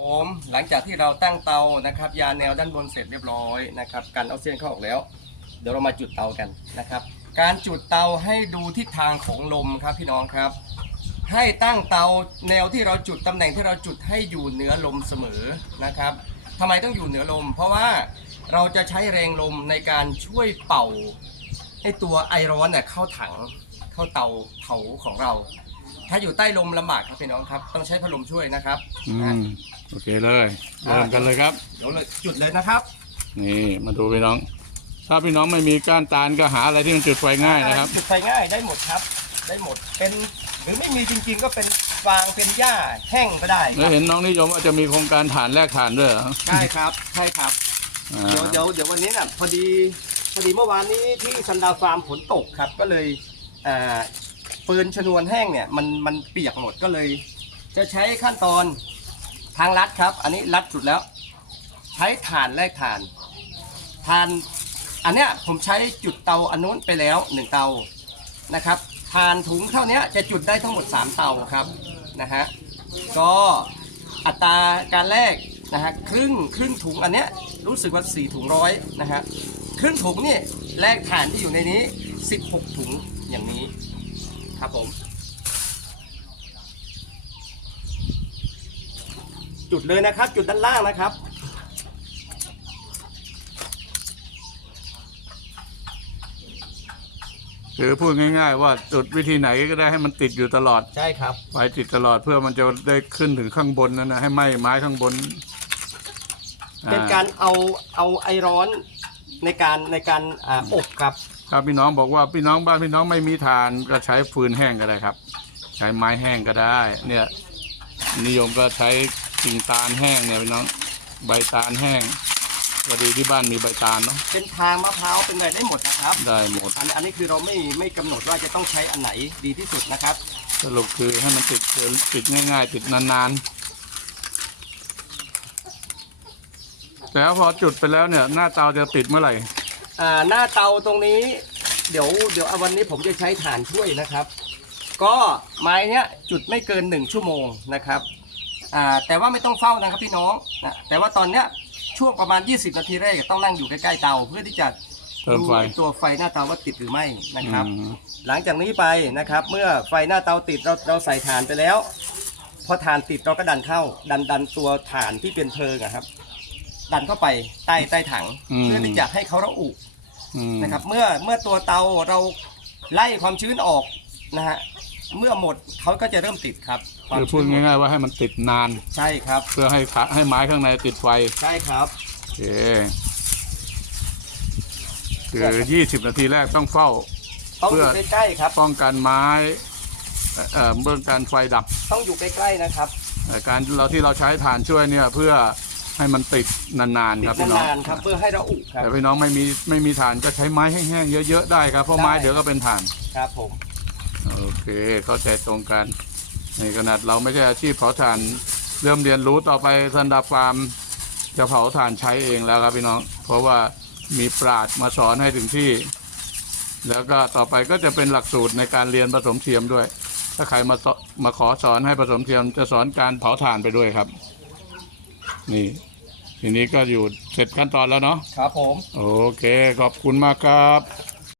ผมหลังจากที่เราตั้งเตานะครับ ยาแนวด้านบนเสร็จเรียบร้อยนะครับกันเอาเส้นเข้าออกแล้ว เดี๋ยวเรามาจุดเตากันนะครับ การจุดเตาให้ดูทิศทางของลมครับพี่น้องครับ ให้ตั้งเตาแนวที่เราจุดตำแหน่งที่เราจุดให้อยู่เหนือลมเสมอนะครับทำไมต้องอยู่เหนือลม เพราะว่าเราจะใช้แรงลมในการช่วยเป่าให้ตัวไอร้อนเนี่ยเข้าถังเข้าเตาเผาของเรา ถ้าอยู่ใต้ลมลำบากครับพี่น้องครับต้องใช้พัดลมช่วยนะครับอืนะมโอเคเลยเริ่มกันเลยครับ เดี๋ยวเลยจุดเลยนะครับนี่มาดูพี่น้อง ถ้าพี่น้องไม่มีก้านตาลก็หาอะไรที่มันจุดไฟง่ายนะครับ จุดไฟง่ายได้หมดครับ ได้หมดเป็นหรือไม่มีจริง ๆ ก็เป็นฟางเป็นหญ้าแห้งก็ได้คแล้วรับเห็นน้องนิยมว่าจะมีโครงการฐานแลกฐานด้วยเหรอใช่ครับใช่ครับ อ่าเดี๋ยวเดี๋ยวเดี๋ยววันนี้น่ะพอดีพอดีเมื่อวานนี้ที่ซันดาฟาร์มฝนตกครับ ก็เลยอ่า ปืนชนวนแห้งเนี่ยมันมันเปียกหมดก็เลย จะใช้ขั้นตอนทางลัดครับ อันนี้ลัดสุดแล้ว ใช้ถ่านแลกถ่านถ่าน อันเนี้ยผมใช้จุดเตาอันนู้นไปแล้วหนึ่งเตานะครับถ่านถุงเท่านี้จะจุดได้ทั้งหมด 3 เตาครับนะฮะก็อัตราการแลกนะฮะครึ่งครึ่งถุงอันเนี้ยรู้สึกว่า4ถุงร้อยนะฮะครึ่งถุงนี่แลกถ่านที่อยู่ในนี้ 16 ถุงอย่างนี้ ครับผม จุดเลยนะครับ จุดด้านล่างนะครับ คือพูดง่ายๆ ว่าจุดวิธีไหนก็ได้ให้มันติดอยู่ตลอดใช่ครับ ไฟติดตลอดเพื่อมันจะได้ขึ้นถึงข้างบนนั่นนะให้ไหม้ไม้ข้างบนเป็นการเอาเอาไอร้อนในการในการอ่าอบครับ ถ้าพี่น้องบอกว่าพี่น้องบ้านพี่น้องไม่มีถ่านก็ใช้ฟืนแห้งก็ได้ครับ ใช้ไม้แห้งก็ได้ เนี่ย นิยมก็ใช้กิ่งตาลแห้งเนี่ยพี่น้องใบตาลแห้งพอดีที่บ้านมีใบตาลเนาะเป็นทางมะพร้าวเป็นอะไรได้หมดนะครับ ได้หมด อันอันนี้คือเราไม่ไม่กำหนดว่าจะต้องใช้อันไหนดีที่สุดนะครับ สรุปคือให้มันติดคือติดง่าย ๆ ติดนานๆแล้วพอจุดไปแล้วเนี่ย หน้าเตาจะติดเมื่อไหร่ อ่าหน้าเตาตรงนี้ เดี๋ยวเดี๋ยวเอาวันนี้ผมจะใช้ถ่านช่วยนะครับ ก็ไม้เนี้ยจุดไม่เกิน 1 ชั่วโมงนะครับอ่าแต่ว่าไม่ต้องเฝ้านะครับพี่น้องนะแต่ว่าตอนเนี้ยช่วงประมาณ 20 นาทีแรกต้องนั่งอยู่ใกล้ๆเตาเพื่อที่จะเพิ่มดูไฟไอ้ตัวไฟหน้าเตาว่าติดหรือไม่นะครับ อืม หลังจากนี้ไปนะครับเมื่อไฟหน้าเตาติดเราเราใส่ถ่านไปแล้ว พอถ่านติดเราก็ดันเข้า ดันดันตัวถ่านที่เป็นเพลิงอะครับ ดันเข้าไปใต้ใต้ถังเพื่อที่จะให้เขาระอุ อืม นะครับเมื่อเมื่อตัวเตาเราไล่ความชื้นออกนะฮะเมื่อหมดเขาก็จะเริ่มติดครับความคือพูดชื้นง่ายๆว่าให้มันติดนาน ใช่ครับเพื่อให้ขาให้ไม้ข้างในติดไฟใช่ครับ โอเคคือ20 นาทีแรกต้องเฝ้า ต้องอเพื่อยู่ใกล้ๆครับ ป้องกันไม้เอ่อเอ่อเบื้องการไฟดับต้องอยู่ใกล้ๆนะครับแต่การเราที่เราใช้ถ่านช่วยเนี่ยเพื่อ ให้มันติดนานๆติครับดพี่น้องนานๆครับเพื่อให้ระอุครับ แต่พี่น้องไม่มีไม่มีถ่านก็ใช้ไม้แห้งๆเยอะๆได้ครับเพราะไม้ได้ เดี๋ยวก็เป็นถ่าน ครับผม โอเค เข้าใจตรงกันในขนาดเราไม่ใช่อาชีพเผาถ่านเริ่มเรียนรู้ต่อไปสันดาฟาร์มจะเผาถ่านใช้เองแล้วครับพี่น้อง เพราะว่ามีปราดมาสอนให้ถึงที่ แล้วก็ต่อไปก็จะเป็นหลักสูตรในการเรียนผสมเทียมด้วย ถ้าใครมาสอมาขอสอนให้ผสมเทียมจะสอนการเผาถ่านไปด้วยครับ นี่ ทีนี้ก็อยู่เสร็จขั้นตอนแล้วเนาะครับผม โอเค ขอบคุณมากครับ